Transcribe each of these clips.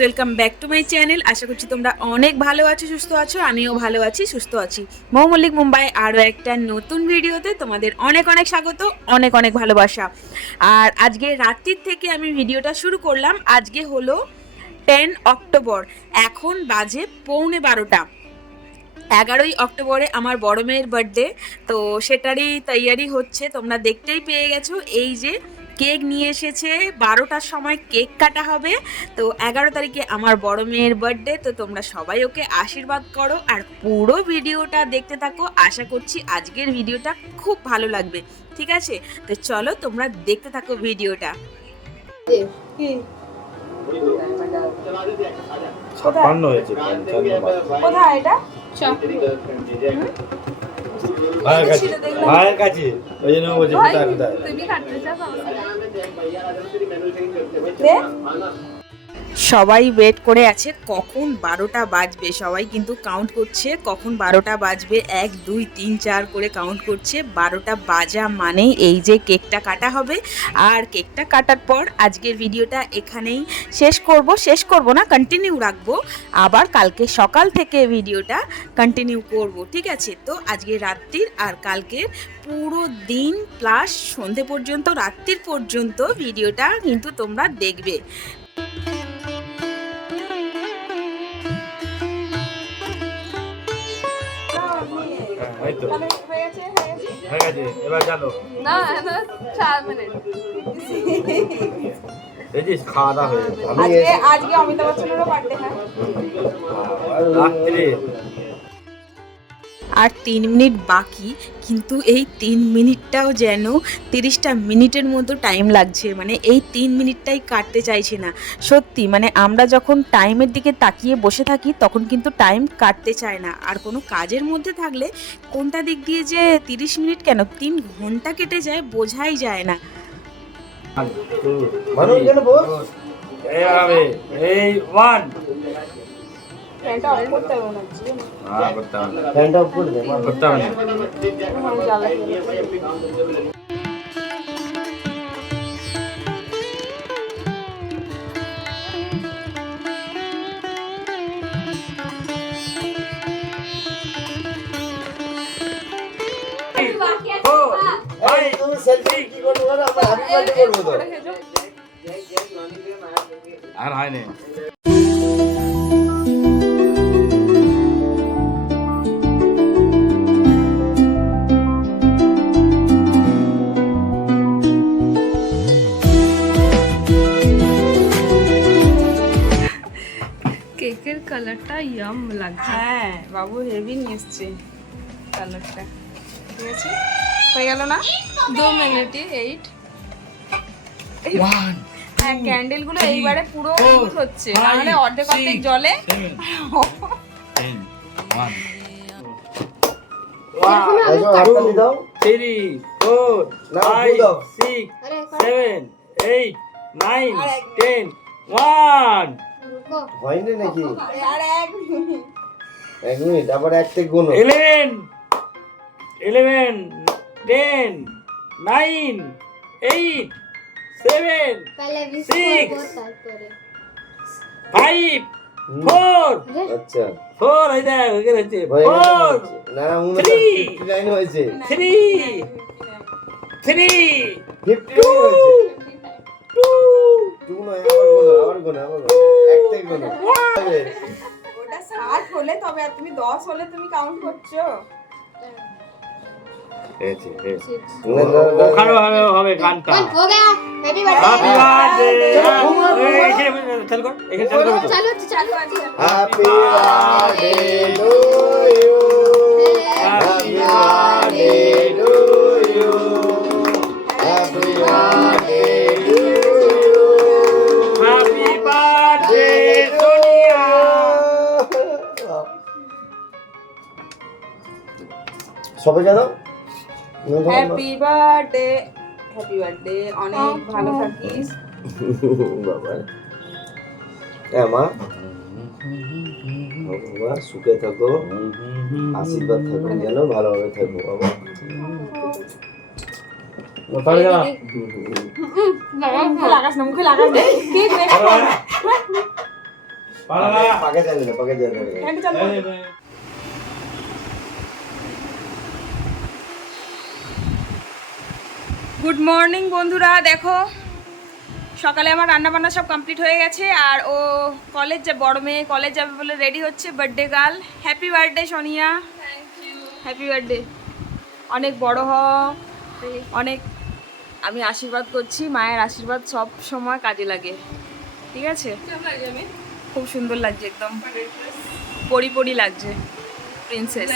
Welcome back to my channel. আশা করছি তোমরা অনেক ভালো আছো, সুস্থ আছো। আমিও ভালো আছি, সুস্থ আছি। মৌ মল্লিক মুম্বাই আরও একটা নতুন ভিডিওতে তোমাদের অনেক অনেক স্বাগত, অনেক অনেক ভালোবাসা। আর আজকে রাত্রির থেকে আমি ভিডিওটা শুরু করলাম। আজকে হলো 10 অক্টোবর, এখন বাজে 11:15। 11ই অক্টোবরে আমার বড় মেয়ের বার্থডে, তো সেটারই তৈয়ারি হচ্ছে। তোমরা দেখতেই পেয়ে গেছো, এই যে কেক নিয়ে এসেছে। 12টার সময় কেক কাটা হবে। তো 11 তারিখে আমার বড় মেয়ের বার্থডে, তো তোমরা সবাই ওকে আশীর্বাদ করো আর পুরো ভিডিওটা দেখতে থাকো। আশা করছি আজকের ভিডিওটা খুব ভালো লাগবে, ঠিক আছে? তো চলো তোমরা দেখতে থাকো ভিডিওটা। কোথায় এটা? মায়ের কাছে ওই জন্য বলছি কোথায় কোথায়। সবাই ওয়েট করে আছে কখন 12টা বাজবে। সবাই কিন্তু কাউন্ট করছে কখন 12টা বাজবে, 1 2 3 4 করে কাউন্ট করছে। 12টা বাজা মানেই এই যে কেকটা কাটা হবে। আর কেকটা কাটার পর আজকের ভিডিওটা এখানেই শেষ করব না, কন্টিনিউ রাখবো। আবার কালকে সকাল থেকে ভিডিওটা কন্টিনিউ করব, ঠিক আছে? তো আজকে রাত্রির আর কালকের পুরো দিন প্লাস সন্ধে পর্যন্ত, রাত্রির পর্যন্ত ভিডিওটা কিন্তু তোমরা দেখবে। হয়ে গেছে, এবার জানো না 4 মিনিট দেখিস খাওয়া দাওয়া হয়ে গেছে। আজকে অমিতাভ বচ্চনেরও বার্থডে, হ্যাঁ। রাত্রে আর 3 মিনিট বাকি, কিন্তু এই 3 মিনিটটাও যেন 30টা মিনিটের মতো টাইম লাগছে। মানে এই 3 মিনিটটাই কাটতে চাইছে না সত্যি। মানে আমরা যখন টাইমের দিকে তাকিয়ে বসে থাকি তখন কিন্তু টাইম কাটতে চায় না। আর কোনো কাজের মধ্যে থাকলে কোনটা দিক দিয়ে যে 30 মিনিট কেন 3 ঘন্টা কেটে যায় বোঝাই যায় না। এই ওয়ান ফ্যানটা অফ করতে হবে না, ফ্যানটা অফ করে দে, করতে হবে না। আর হয় না। কেকের কালারটা ইয়াম লাগছে। হ্যাঁ বাবু হেভি নিয়ে এসছে কালারটা, ঠিক আছে? হয়ে গেল না 2 মিনিটে 8 হ্যাঁ, ক্যান্ডেল গুলো এইবারে পুরো ইউজ হচ্ছে, নাহলে অর্ধেক অর্ধেক জলে। হয়নি নাকি? আর 1 মিনিট, 1 মিনিট আবার এক থেকে গুনো। 11 10 9 8 7 6 5 4 আচ্ছা 4 এই দেখ ওকে হচ্ছে 4 না 59 হয়েছে। 3 59 হয়েছে। 2 নয়, আবার গুনো এক থেকে গুনো। ওটা 60 হলে তবে, আর তুমি 10 হলে তুমি কাউন্ট করছো। ওখানে হবে গানটা। हो गया हैप्पी হ্যাপি बर्थडे বার্থডে। চল কর, এখানে চল কর। चलो चलो happy birthday to you, happy birthday to you, happy birthday to you, happy birthday Sonia. সবাই জানো হ্যাপি বার্থডে, হ্যাপি বার্থডে, অনেক ভালো থাকিস বাবা। হ্যাঁ মা, বাবা সুখে থাকো, আশীর্বাদ থাকো, যেন ভালোভাবে থাকো বাবা। মুখে লাগাস না, মুখে লাগাস না। কেক বের কর। পালা পাকে যাবে না, পাকে যাবে না। ফ্যানটা চালু করো। গুড মর্নিং বন্ধুরা, দেখো সকালে আমার রান্না বান্না সব কমপ্লিট হয়ে গেছে আর ও কলেজ বড় মেয়ে কলেজ যাবে বলে রেডি হচ্ছে। Birthday girl, happy birthday Sonia, happy birthday. অনেক বড় হ, অনেক। আমি আশীর্বাদ করছি, মায়ের আশীর্বাদ সব সময় কাজে লাগে, ঠিক আছে? খুব সুন্দর লাগছে, একদম পরি পরি লাগছে, প্রিন্সেস।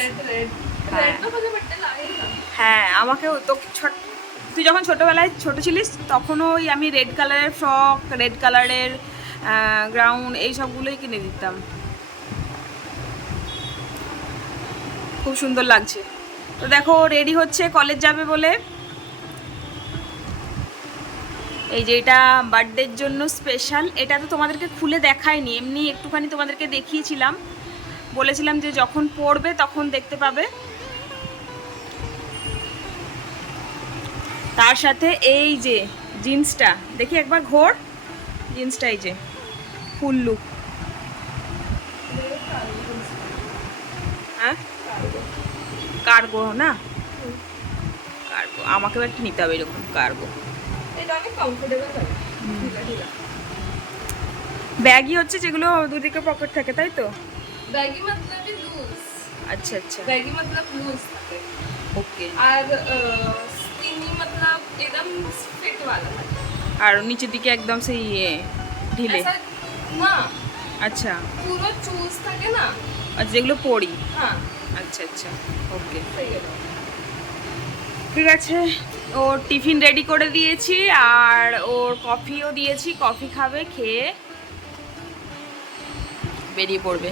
হ্যাঁ, আমাকেও তো তুই যখন ছোটোবেলায় ছোটো ছিলিস তখনও ওই আমি রেড কালারের ফ্রক, রেড কালারের গ্রাউন্ড, এই সবগুলোই কিনে দিতাম। খুব সুন্দর লাগছে। তো দেখো রেডি হচ্ছে কলেজ যাবে বলে। এই যে এটা বার্থডের জন্য স্পেশাল। এটা তো তোমাদেরকে খুলে দেখাইনি, এমনি একটুখানি তোমাদেরকে দেখিয়েছিলাম, বলেছিলাম যে যখন পড়বে তখন দেখতে পাবে। তার সাথে এই যে জিন্সটা, দেখি একবার ঘোর জিন্সটা, এই যে ফুল লুক। হ্যাঁ, কার্গো না, কার্গো আমাকেও একটা নিতে হবে এরকম কার্গো। ব্যাগই হচ্ছে যেগুলো দুদিকে পকেট থাকে, তাই তো? बैगी मतलब लूज, আচ্ছা আচ্ছা, बैगी मतलब लूज থাকে ওকে। আর স্কিনি मतलब एकदम फिट वाला থাকে। আর নিচের দিকে একদম সেই ঢিলে। ऐसा না, আচ্ছা পুরো চুজ থাকে না। আচ্ছা, যেগুলো পরি। হ্যাঁ, আচ্ছা আচ্ছা, ওকে সেই গেল। ঠিক আছে। ওর টিফিন রেডি করে দিয়েছি আর ওর কফিও দিয়েছি, কফি খাবে, খেয়ে বেরিয়ে পড়বে।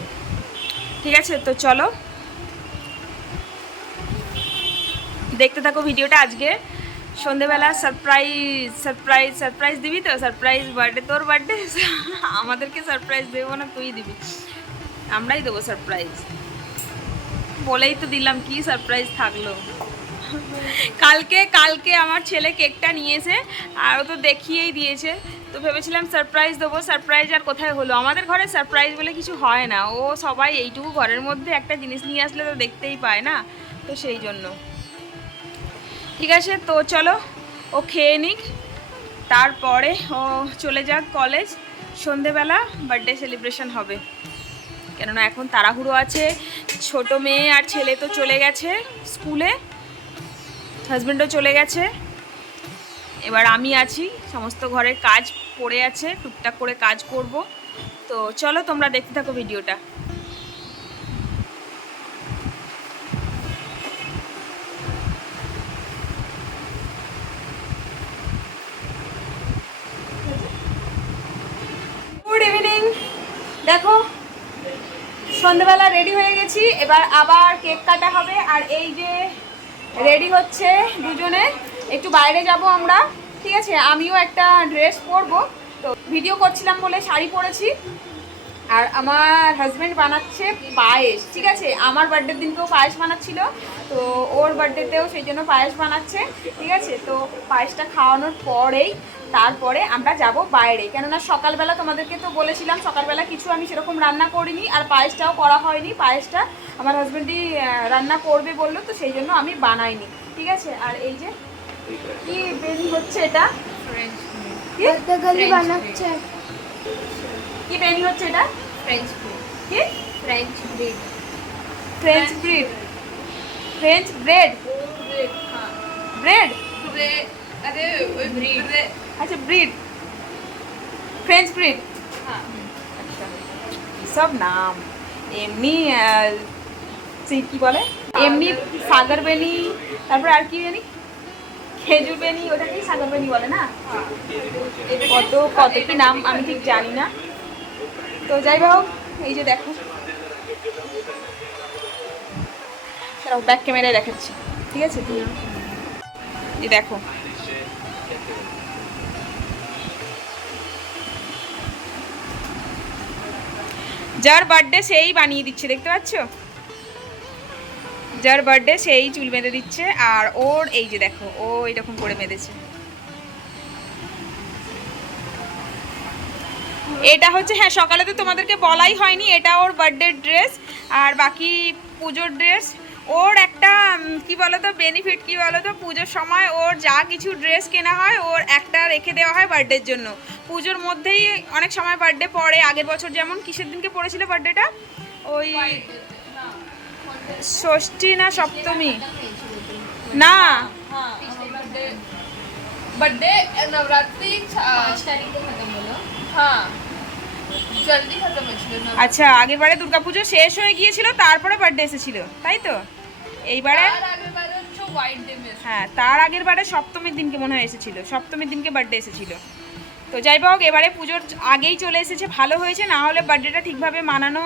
ঠিক আছে, তো চলো দেখতে থাকো ভিডিওটা। আজকে সন্ধেবেলা সারপ্রাইজ সারপ্রাইজ সারপ্রাইজ দিবি তো? সারপ্রাইজ বার্থডে, তোর বার্থডে, আমাদেরকে সারপ্রাইজ দেবো না, তুই দিবি? আমরাই দেবো সারপ্রাইজ। বলেই তো দিলাম, কি সারপ্রাইজ থাকলো। কালকে আমার ছেলে কেকটা নিয়েছে আর ও তো দেখিয়েই দিয়েছে, তো ভেবেছিলাম সারপ্রাইজ দেবো। সারপ্রাইজ আর কোথায় হলো? আমাদের ঘরে সারপ্রাইজ বলে কিছু হয় না। ও সবাই এইটুকু ঘরের মধ্যে একটা জিনিস নিয়ে আসলে তো দেখতেই পায় না, তো সেই জন্য। ঠিক আছে, তো চলো ও খেয়ে নিক, তারপরে ও চলে যাক কলেজ। সন্ধেবেলা বার্থডে সেলিব্রেশন হবে, কেননা এখন তাড়াহুড়ো আছে। ছোট মেয়ে আর ছেলে তো চলে গেছে স্কুলে, হাজব্যান্ডও চলে গেছে, এবার আমি আছি। সমস্ত ঘরের কাজ পড়ে আছে, টুকটাক করে কাজ করব। তো চলো তোমরা দেখতে থাকো ভিডিওটা। Good evening. দেখো সন্ধ্যাবেলা রেডি হয়ে গেছি, এবার আবার কেক কাটা হবে। আর এই যে রেডি হচ্ছে দুজনে, একটু বাইরে যাব আমরা, ঠিক আছে? আমিও একটা ড্রেস পরবো, তো ভিডিও করছিলাম বলে শাড়ি পরেছি। আর আমার হাজব্যান্ড বানাচ্ছে পায়েস, ঠিক আছে? আমার বার্থডের দিনকেও পায়েস বানাচ্ছিল, তো ওর বার্থডেতেও সেই জন্য পায়েস বানাচ্ছে, ঠিক আছে? তো পায়েসটা খাওয়ানোর পরেই তারপরে আমরা যাব বাইরে, কেননা সকালবেলা তোমাদেরকে তো বলেছিলাম সকালবেলা কিছু আমি সেরকম রান্না করিনি, আর পায়েসটাও করা হয়নি। পায়েসটা আমার হাজব্যান্ডই রান্না করবে বললো, তো সেই জন্য আমি বানাইনি, ঠিক আছে? আর এই যে কি বেরি হচ্ছে, এটা কি বানাচ্ছে কি বেরি হচ্ছে? এটা ফ্রেঞ্চ ব্রিড, কি? French breed, French breed, French bread, breed, হ্যাঁ ব্রেড, ব্রেড, আরে ওই ব্রিড, আচ্ছা ব্রিড, ফ্রেঞ্চ ব্রিড। হ্যাঁ আচ্ছা, সব নাম এমনি সেই কি বলে, এমনি সাগর বেনি, তারপর আর কি বেনি, খেজুর বেনি, ওটাকেই সাগর বেনি বলে না? কত কত কি নাম আমি ঠিক জানি না। তো যাই হোক, এই যে দেখো, ব্যাক ক্যামেরায় দেখাচ্ছি, ঠিক আছে? এই দেখো, যার বার্থডে সেই বানিয়ে দিচ্ছে, দেখতে পাচ্ছ? যার বার্থডে সেই চুল বেঁধে দিচ্ছে। আর ওর এই যে দেখো, ও এরকম করে বেঁধেছে। এটা হচ্ছে, হ্যাঁ সকালে তো তোমাদেরকে বলাই হয়নি, এটা ওর বার্থডে ড্রেস। আর বাকি পুজোর ড্রেস। ওর একটা কি বলতো বেনিফিট, কি বলতো, পুজোর সময় ওর যা কিছু ড্রেস কেনা হয় ওর একটা রেখে দেওয়া হয় বার্থডের জন্য। পুজোর মধ্যেই অনেক সময় বার্থডে পড়ে, আগের বছর যেমন কিসের দিনকে পড়েছিল বার্থডেটা, ওই ষষ্ঠী না সপ্তমী, না बर्थडे नवरात्रि 5 तारीख को खत्म হলো। হ্যাঁ জলদি খতম হয়েছিল না। আচ্ছা আগের বারে দুর্গাপুজো শেষ হয়ে গিয়েছিল, তারপরে বার্থডে এসেছিল, তাই তো? এইবারে আর আগের বারে হচ্ছে হোয়াইট ডে মিস। হ্যাঁ, তার আগের বারে সপ্তমীর দিনকে মনে হয় এসেছিল, সপ্তমীর দিনকে বার্থডে এসেছিল। তো যাই হোক, এবারে পুজোর আগেই চলে এসেছে, ভালো হয়েছে, না হলে বার্থডেটা ঠিকভাবে মানানো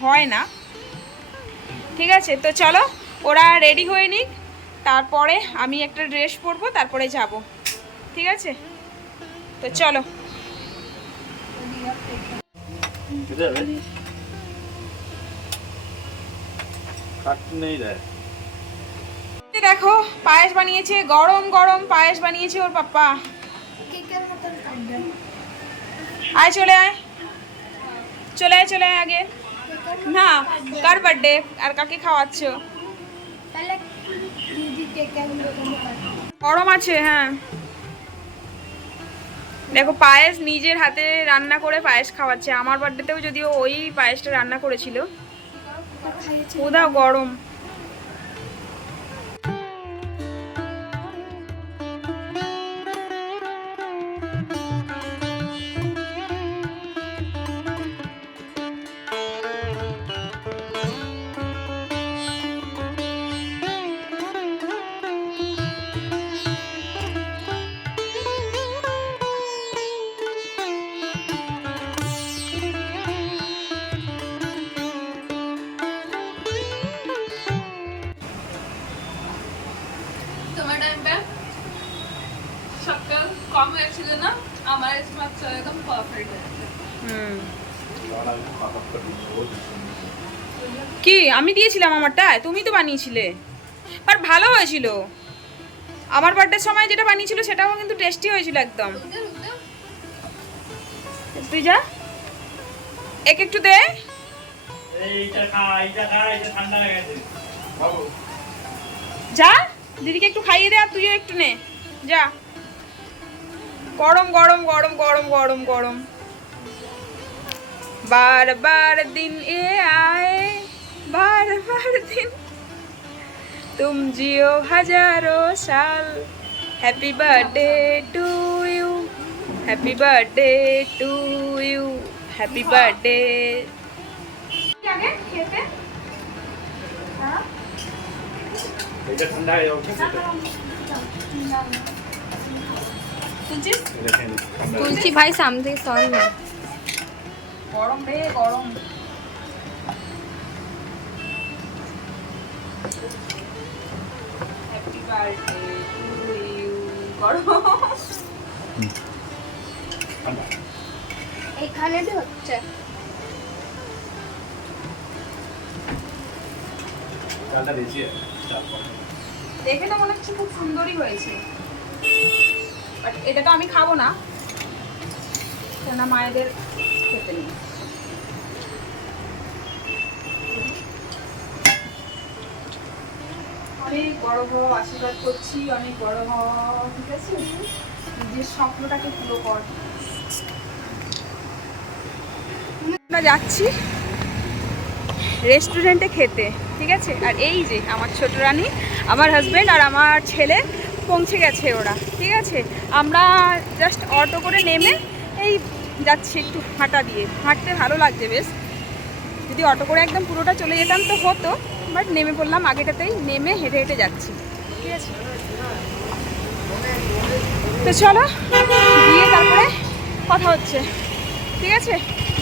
হয় না। ঠিক আছে, তো চলো ওরা রেডি হয়ে নিক, তারপরে আমি একটা ড্রেস পরবো, তারপরে যাব। ঠিক আছে, তো চলো। দেখো পায়েস বানিয়েছে, গরম গরম পায়েস বানিয়েছে ওর পাপ্পা। আয় চলে আয়, চলে আয়, চলে আয় আগে। না, কার বার্থডে আর কাকে খাওয়াচ্ছ? গরম আছে, হ্যাঁ। দেখো পায়েস নিজের হাতে রান্না করে পায়েস খাওয়াচ্ছে। আমার বার্থডেতেও যদিও ওই পায়েসটা রান্না করেছিল, ওদাও গরম। তোমার টাইমটা সকাল কম হয়েছিল না, আমার মাত্র একদম পারফেক্ট হয়েছে। কি আমি দিয়েছিলাম আমারটা? তুমি তো বানিয়েছিলে, আর ভালো হয়েছিল। আমার বার্থডের সময় যেটা বানিয়েছিল সেটাও কিন্তু টেস্টি হয়েছিল একদম। তুই যা, এক একটু দে। এইটা খা, এইটা খা, এটা ঠান্ডা হয়ে গেছে বাবু। যা দিদিকে একটু খাইয়ে দে, আর তুইও একটু নে, যা। গরম গরম গরম গরম গরম গরম। बार बार दिन ये आए, बार बार दिन तुम जियो हजारों साल। Happy birthday to you, happy birthday to you, happy birthday. এটা ঠান্ডা হয়ে যাবে। তুলছি ভাই সামথিং সরি না। গরম রে গরম। Happy birthday to you. গরম এখানে হচ্ছে চালটা দিয়েছি। দেখে তো মনে হচ্ছে খুব সুন্দরই হয়েছে, বাট এটা তো আমি খাবো না, কেননা মায়েদের খেতে নেই। অনেক বড় হও, আশীর্বাদ করছি, অনেক বড় হও, ঠিক আছে? নিজের স্বপ্নটাকে পুরো কর। আমরা যাচ্ছি রেস্টুরেন্টে খেতে, ঠিক আছে? আর এই যে আমার ছোট রানী, আমার হাজব্যান্ড আর আমার ছেলে পৌঁছে গেছে ওরা, ঠিক আছে? আমরা জাস্ট অটো করে নেমে এই যাচ্ছি, একটু হাঁটা দিয়ে। হাঁটতে ভালো লাগছে বেশ। যদি অটো করে একদম পুরোটা চলে যেতাম তো হতো, বাট নেমে পড়লাম আগেটাতেই, নেমে হেঁটে হেঁটে যাচ্ছি, ঠিক আছে? তো চলো গিয়ে তারপরে কথা হচ্ছে, ঠিক আছে?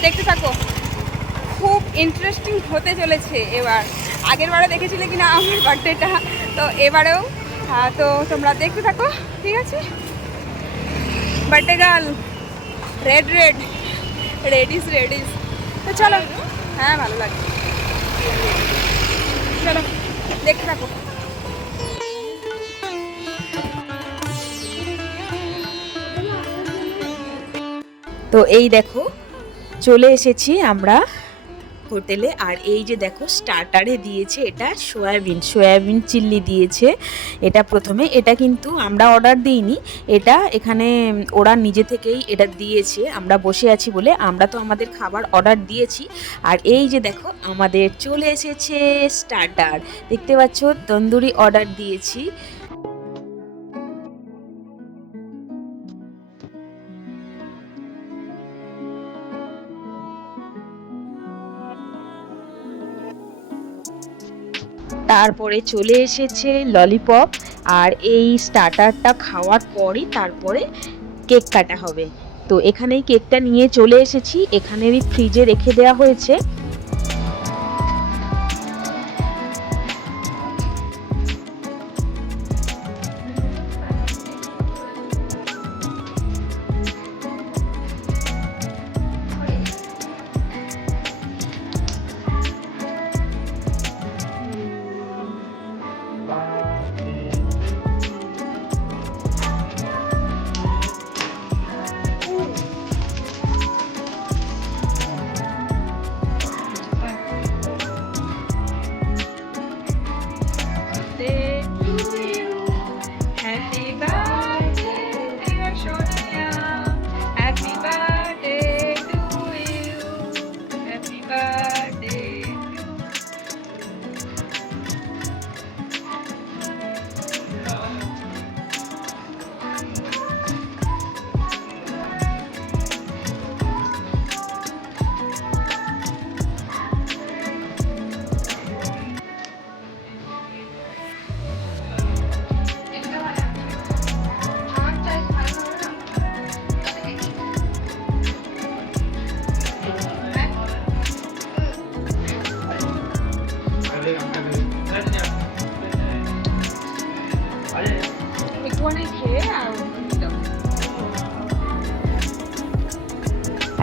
দেখতে থাকো, খুব ইন্টারেস্টিং হতে চলেছে এবার। আগের বারে দেখেছিলে কিনা আমার বার্থডেটা, তো এবারেও। তো তোমরা দেখতে থাকো, ঠিক আছে? Birthday girl red red reddish reddish. তো চলো, হ্যাঁ ভালো লাগছে, চলো দেখতে থাকো। তো এই দেখো চলে এসেছি আমরা হোটেলে। আর এই যে দেখো স্টার্টারে দিয়েছে এটা সয়াবিন চিল্লি দিয়েছে। এটা প্রথমে, এটা কিন্তু আমরা অর্ডার দিইনি, এটা এখানে ওরা নিজে থেকেই এটা দিয়েছে। আমরা বসে আছি বলে আমরা তো আমাদের খাবার অর্ডার দিয়েছি। আর এই যে দেখো আমাদের চলে এসেছে স্টার্টার, দেখতে পাচ্ছ তন্দুরি অর্ডার দিয়েছি। তারপরে চলে এসেছে ললিপপ। আর এই স্টার্টারটা খাওয়ার পরই তারপরে কেক কাটা হবে। তো এখানেই কেকটা নিয়ে চলে এসেছি, এখানেরই ফ্রিজে রেখে দেওয়া হয়েছে।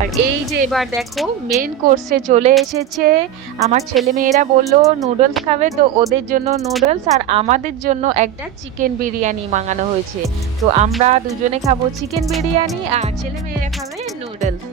আর এই যে এবার দেখো মেন কোর্সে চলে এসেছে। আমার ছেলে মেয়েরা বললো নুডলস খাবে, তো ওদের জন্য নুডলস আর আমাদের জন্য একটা চিকেন বিরিয়ানি মাঙানো হয়েছে। তো আমরা দুজনে খাবো চিকেন বিরিয়ানি আর ছেলে মেয়েরা খাবে নুডলস।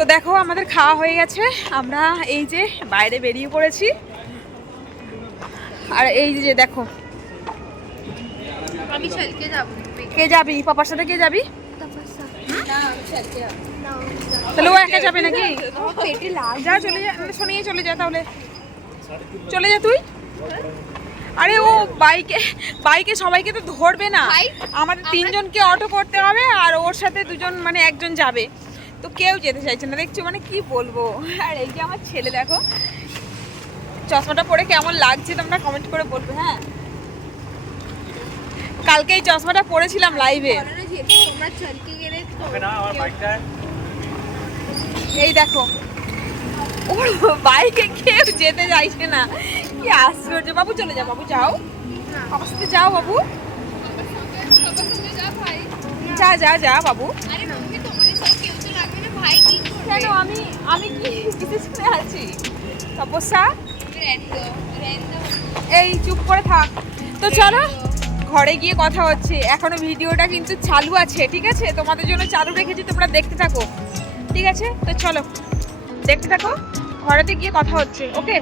তো দেখো আমাদের খাওয়া হয়ে গেছে, আমরা এই যে বাইরে বেরিয়ে পড়েছি। আর এই যে দেখো, আমি চলকে যাব। কে যাবি? পাপার সাথে কে যাবি? না আমি চলকে যাব। তাহলে ও একা যাবে নাকি? পেটে লাগ। যা চলে যা, শোনিয়ে চলে যা, তাহলে চলে যা তুই। আরে ও বাইকে সবাইকে তো ধরবে না, আমাদের তিনজনকে অটো করতে হবে আর ওর সাথে দুজন মানে একজন যাবে, তো কেউ যেতে চাইছে না দেখছো, মানে কি বলবো। আর এই যে আমার ছেলে দেখো, চশমাটা পরে কেমন লাগছে তোমরা কমেন্ট করে বলবে। হ্যাঁ কালকে এই চশমাটা পরেছিলাম লাইভে। তোমরা চলকে গেলে ওকে না আমার বাইকটা এই দেখো ওর বাইকে কেউ যেতে চাইছে না, কি আশ্চর্য। বাবু চলে যাও, বাবু যাও, আমার সাথে যাও বাবু, সবার সঙ্গে যা ভাই। যা যা যা বাবু। আরে মাম্মি তোমাদের সাথে কেউ তো লাগবে না, ভাই কি করবে? কেন আমি কি কিসের শুনে আছি? তপস্যা রেন্দো এই চুপ করে থাক। তো চলো ঘরে গিয়ে কথা হচ্ছে, এখনো ভিডিওটা কিন্তু চালু আছে, ঠিক আছে? তোমাদের জন্য চালু রেখেছি, তোমরা দেখতে থাকো, ঠিক আছে? তো চলো দেখতে থাকো, ঘরেতে গিয়ে কথা হচ্ছে, ওকে?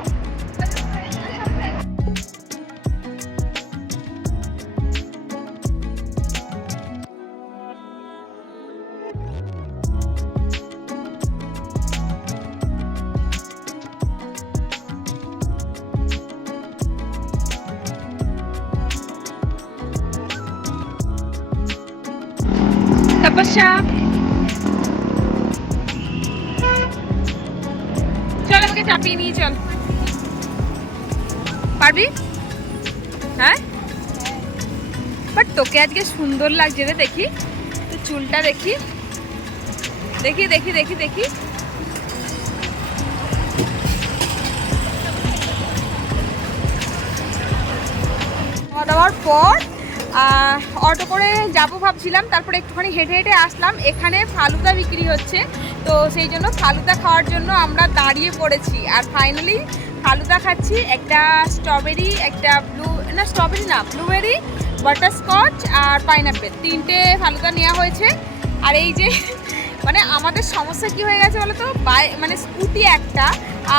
তপস্যা চল আমাকে চাপিয়ে নিয়ে চল, পারবি? হ্যাঁ বাট তোকে আজকে সুন্দর লাগছে রে, দেখি তো চুলটা দেখি দেখি দেখি দেখি দেখি। খাওয়া দাওয়ার পর অটো করে যাবো ভাবছিলাম, তারপরে একটুখানি হেঁটে হেঁটে আসলাম, এখানে ফালুদা বিক্রি হচ্ছে, তো সেই জন্য ফালুদা খাওয়ার জন্য আমরা দাঁড়িয়ে পড়েছি। আর ফাইনালি ফালুদা খাচ্ছি, একটা স্ট্রবেরি, একটা ব্লুবেরি, বাটারস্কচ আর পাইনাপেল, 3টে ফালুদা নেওয়া হয়েছে। আর এই যে মানে আমাদের সমস্যা কি হয়ে গেছে বলো তো, মানে স্কুটি একটা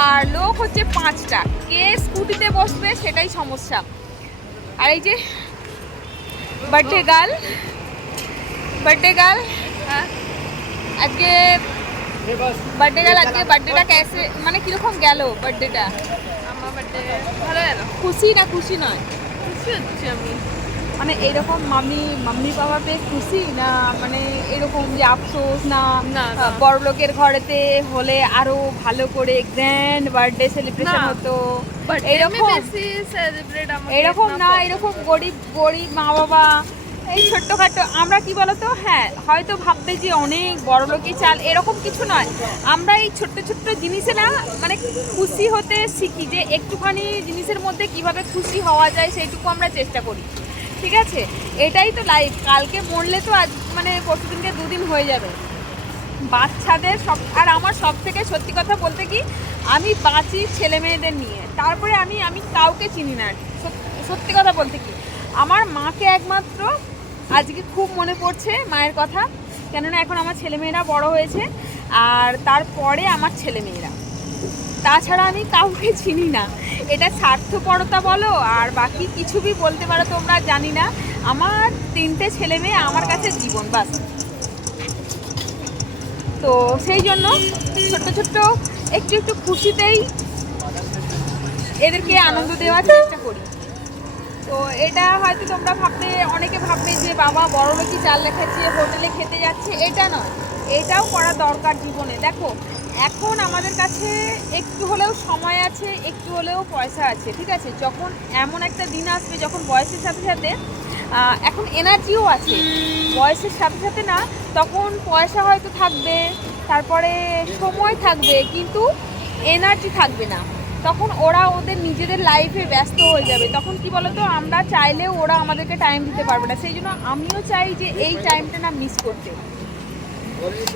আর লোক হচ্ছে 5টা, কে স্কুটিতে বসবে সেটাই সমস্যা। আর এই যে বার্থডে গার্ল আজকে বার্থডে গার্ল, আজকে বার্থডেটা কেসে মানে কিরকম গেল বার্থডেটা? আমার বার্থডে ভালো গেল, খুশি না খুশি নয়? খুশি হচ্ছি আমি। মানে এরকম মাম্মি বাবা পেয়ে খুশি না, মানে এরকম যে আফসোস না না, না। বড় লোকের ঘরেতে হলে আরো ভালো করে গ্র্যান্ড বার্থডে সেলিব্রেশন না। হতো, এরকম এরকম বেশি সেলিব্রেট আমরা এরকম না, এরকম গরিব মা বাবা এই ছোট্টখাটো আমরা কি বলতো, হ্যাঁ হয়তো ভাববে যে অনেক বড় লোকই চাল, এরকম কিছু নয়। আমরা এই ছোট্ট ছোট্ট জিনিসে না মানে খুশি হতে শিখি, যে একটুখানি জিনিসের মধ্যে কিভাবে খুশি হওয়া যায় সেইটুকু আমরা চেষ্টা করি, ঠিক আছে? এটাই তো লাইফ। কালকে মরলে তো আজ মানে পরশুদিনকে 2 দিন হয়ে যাবে। বাচ্চাদের সব, আর আমার সব থেকে সত্যি কথা বলতে কি, আমি বাঁচি ছেলে মেয়েদের নিয়ে, তারপরে আমি কাউকে চিনি না। সত্যি কথা বলতে কি, আমার মাকে একমাত্র আজকে খুব মনে পড়ছে, মায়ের কথা, কেননা এখন আমার ছেলেমেয়েরা বড় হয়েছে, আর তারপরে আমার ছেলেমেয়েরা, তাছাড়া আমি কাউকে চিনি না। এটা স্বার্থপরতা বলো আর বাকি কিছু বি বলতে পারো তোমরা, জানি না। আমার 3টে ছেলে মেয়ে আমার কাছে জীবন, বাস। তো সেই জন্য ছোট্ট ছোট্ট একটু একটু খুশিতেই এদেরকে আনন্দ দেওয়ার চেষ্টা করি। তো এটা হয়তো তোমরা অনেকে ভাববে যে বাবা বড় লোকই চাল রেখেছে, হোটেলে খেতে যাচ্ছে, এটা নয়, এটাও করা দরকার জীবনে। দেখো এখন আমাদের কাছে একটু হলেও সময় আছে, একটু হলেও পয়সা আছে, ঠিক আছে? যখন এমন একটা দিন আসবে যখন বয়সের সাথে সাথে এখন এনার্জিও আছে, বয়সের সাথে সাথে না, তখন পয়সা হয়তো থাকবে, তারপরে সময় থাকবে, কিন্তু এনার্জি থাকবে না। তখন ওরা ওদের নিজেদের লাইফে ব্যস্ত হয়ে যাবে, তখন কি বলতো, আমরা চাইলেও ওরা আমাদেরকে টাইম দিতে পারবে না। সেই জন্য আমিও চাই যে এই টাইমটা না মিস করতে,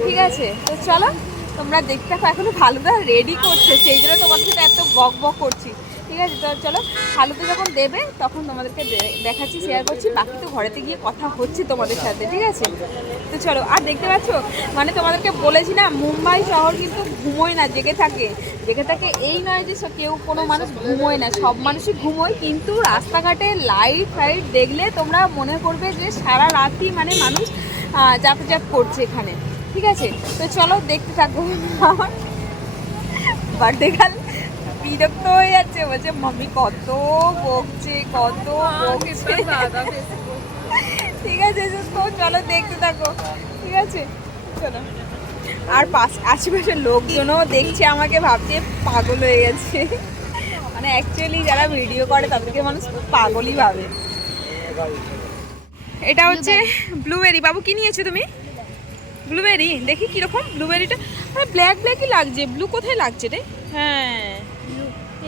ঠিক আছে? তো চলো তোমরা দেখতে থাকো, এখনো ফালুদা রেডি করছে, সেই জন্য তোমাদের সাথে এত বক করছি, ঠিক আছে? তো চলো ফালুদা যখন দেবে তখন তোমাদেরকে দেখাচ্ছি, শেয়ার করছি, বাকি তো ঘরেতে গিয়ে কথা হচ্ছে তোমাদের সাথে, ঠিক আছে? তো চলো। আর দেখতে পাচ্ছ মানে তোমাদেরকে বলেছি না, মুম্বাই শহর কিন্তু ঘুমোয় না, জেগে থাকে। এই নয় যে কেউ কোনো মানুষ ঘুমোয় না, সব মানুষই ঘুমোয়, কিন্তু রাস্তাঘাটে লাইট ফাইট দেখলে তোমরা মনে করবে যে সারা রাতই মানে মানুষ যাতায়াত করছে এখানে, ঠিক আছে? তো চলো দেখতে থাকো। আমার বার্থডে গার্ল বিরক্ত হয়ে যাচ্ছে, বলছে মাম্মি কত বকছে, ঠিক আছে? তো চলো দেখতে থাকো, ঠিক আছে? চলো। আর আশেপাশের লোকজনও দেখছে আমাকে, ভাবছে পাগল হয়ে গেছে। মানে অ্যাকচুয়ালি যারা ভিডিও করে তাদেরকে মানুষ পাগলই ভাবে। এটা হচ্ছে ব্লুবেরি। বাবু কি নিয়েছো তুমি? ব্লুবেরি। দেখি কিরকম ব্লুবেরিটা। আরে ব্ল্যাক ব্ল্যাকই লাগছে, ব্লু কোথায় লাগছে রে? হ্যাঁ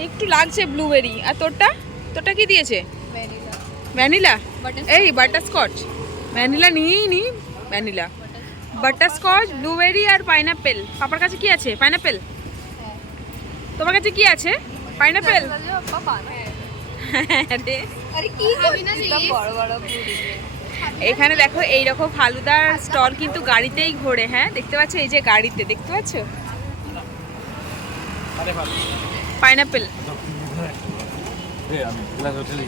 একটু লাগছে ব্লুবেরি। আর তোরটা? তোরটা কি দিয়েছে? ভ্যানিলা। এই বাটারস্কচ। ভ্যানিলা নিয়েই নি। ভ্যানিলা, বাটারস্কচ, ব্লুবেরি আর পাইনাপেল। পাপার কাছে কি আছে? পাইনাপেল। তোমার কাছে কি আছে? পাইনাপেল। আরে কি খাবি না রে? বড় বড় এখানে দেখো এইরকম ফালুদার স্টল কিন্তু গাড়িতেই ঘোরে। হ্যাঁ দেখতে পাচ্ছ, এই যে গাড়িতে দেখতে পাচ্ছ পাইনাপেল।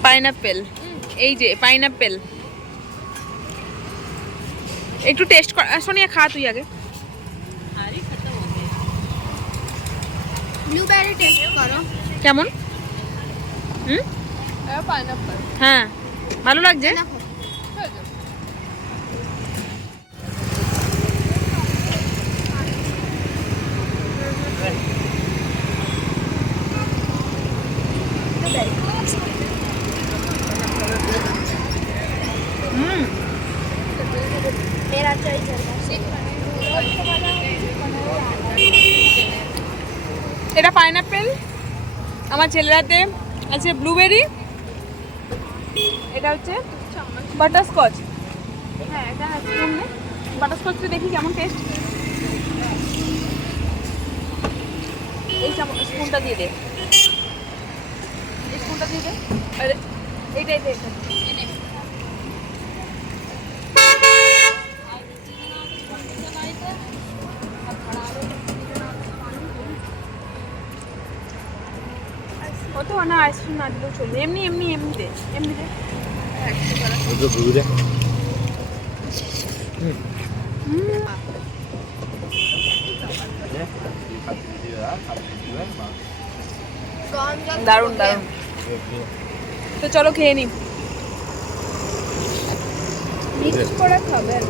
পাইনাপেল, এই যে পাইনাপেল। একটু টেস্ট কর সোনিয়া, খা তুই আগে। ব্লুবেরি টেস্ট করো। কেমন? হুম, পাইনাপল। হ্যাঁ ভালো লাগছে। मेरा चॉइस है। এটা পাইনাপেল, আমার ছেলেরাতে আছে ব্লুবেরি, এটা হচ্ছে বাটারস্কচ। হ্যাঁ এটা স্পুন নে, বাটারস্কচটা দেখি কেমন টেস্ট। এই স্পুনটা দিয়ে দে, এই স্পুনটা দিয়ে দে। আরে এইটা এইটা এইটা কত না আইসক্রিম না দিলেও চলবে। এমনি এমনি এমনি দে, এমনি দে। দারুণ দারুণ। তো চলো খেয়ে নি। মিক্স করে খাবেন।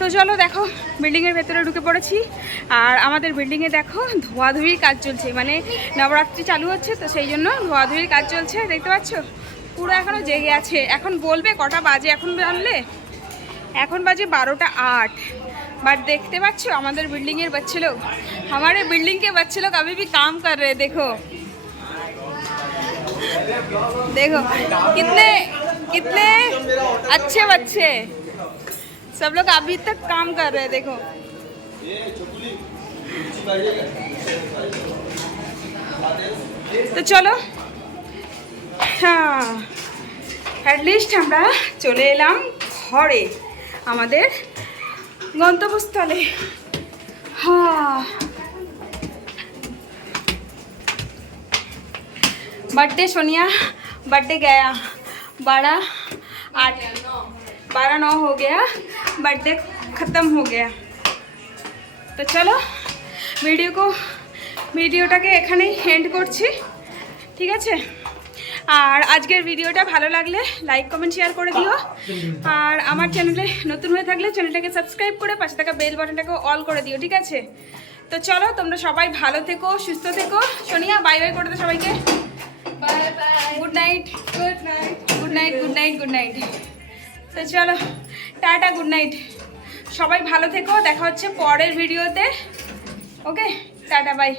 তো চলো দেখো বিল্ডিংয়ের ভেতরে ঢুকে পড়েছি। আর আমাদের বিল্ডিংয়ে দেখো ধোয়াধুয়ির কাজ চলছে, মানে নবরাত্রি চালু হচ্ছে তো সেই জন্য ধোয়াধুয়ির কাজ চলছে। দেখতে পাচ্ছ পুরো এখনও জেগে আছে। এখন বলবে কটা বাজে, এখন জানলে এখন বাজে 12:08। বাট দেখতে পাচ্ছ আমাদের बिल्डिंगेर बच्चे लोग, हमारे बिल्डिंग के बच्चे लोग अभी भी काम कर रहे हैं। देखो देखो कितने कितने अच्छे बच्चे, सब लोग अभी तक काम कर रहे हैं। देखो तो चलो हाँ एटलिस्ट আমরা চলে এলাম ঘরে, আমাদের गंतव्यस्थले। हाँ बर्थडे सोनिया, बर्थडे गया 12:09 हो गया, बर्थडे ख़त्म हो गया। तो चलो ভিডিওটাকে এখানেই এন্ড করছি, ঠিক আছে। আর আজকের ভিডিওটা ভালো লাগলে লাইক কমেন্ট শেয়ার করে দিও। আর আমার চ্যানেলে নতুন হয়ে থাকলে চ্যানেলটাকে সাবস্ক্রাইব করে পাশে থাকা বেল বাটনটাকে অল করে দিও, ঠিক আছে। তো চলো তোমরা সবাই ভালো থেকো, সুস্থ থেকো। সোনিয়া বাই বাই করে দাও সবাইকে। Bye bye, good night, good night, good night, good night, good night. তো চলো টাটা, গুড নাইট। সবাই ভালো থেকো, দেখা হচ্ছে পরের ভিডিওতে। Okay tata, by.